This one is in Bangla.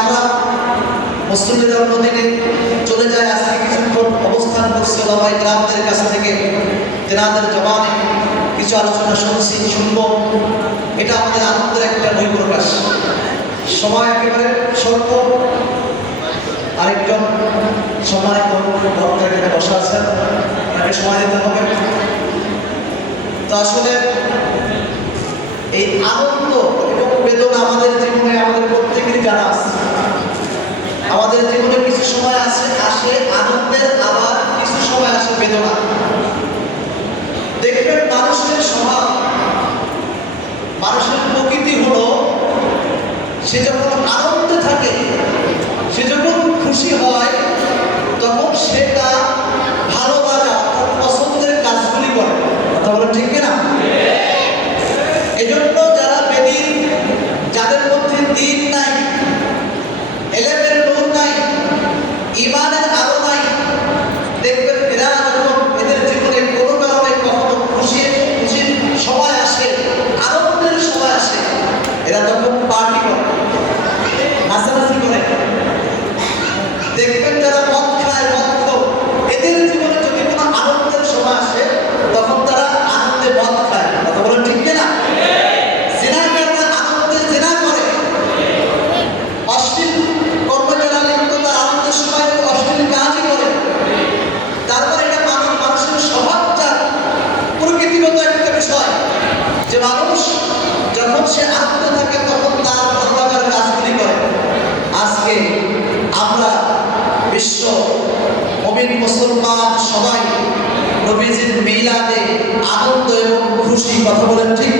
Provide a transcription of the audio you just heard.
আমরা মুসলিমদের জন্মদিনে চলে যাই, আজকে কিছুক্ষণ অবস্থান করছি ওলামায়ে কেরামদের কাছ থেকে তেনাদের জবানে কিছু আলোচনা শুনব। এটা আমাদের আনন্দের একটা বহিঃপ্রকাশ। সময় একেবারে স্বল্প। আরেকজন সম্মানিত বক্তা এখানে বসা আছেন, তাকে সময় দিতে হবে। তো আসলে এই আনন্দ এবং বেদনা আমাদের জীবনে আমাদের প্রত্যেকেরই জানা আছে। আমাদের জীবনে কিছু সময় আসে আনন্দের, আবার কিছু সময় আসে বেদনা। দেখবেন মানুষের স্বভাব, মানুষের প্রকৃতি হলো সে যখন আনন্দে থাকে, সে যখন খুশি হয়, তখন সেটা ভালো লাগা পছন্দের কাজগুলি করে। কথা বলেন ঠিক কিনা? এজন্য যারা বেদিন, যাদের মধ্যে দিন নাই, এলেমের নূর নাই, ইমানের আলো নাই, দেখবেন এরা যখন এদের জীবনে কোনো কারণে কখনো খুশির সময় আসে, আনন্দের সময় আসে, এরা তখন পার্টি করে, নাচানাচি করে। দেখবেন যারা মদ খায়, এদের জীবনে যদি কোনো আনন্দের সময় আসে, তখন তারা আনন্দে মদ খায়। কথা বলেন ঠিক কিনা? জিনাকাররা আনন্দে জিনা করে, অশ্লীল কর্মে যারা লিপ্ত তার আনন্দের সময় অশ্লীল কাজই করে। তারপর এটা মানুষের স্বভাবটা প্রকৃতিগত একটা বিষয় যে মানুষ যখন সে আনন্দে থাকে তখন তার ভালো লাগার কাজগুলি করে। আজকে আমরা বিশ্ব মুমিন মুসলমান সবাই নবীজির মিলাদে আনন্দ এবং খুশি। কথা বলেন ঠিক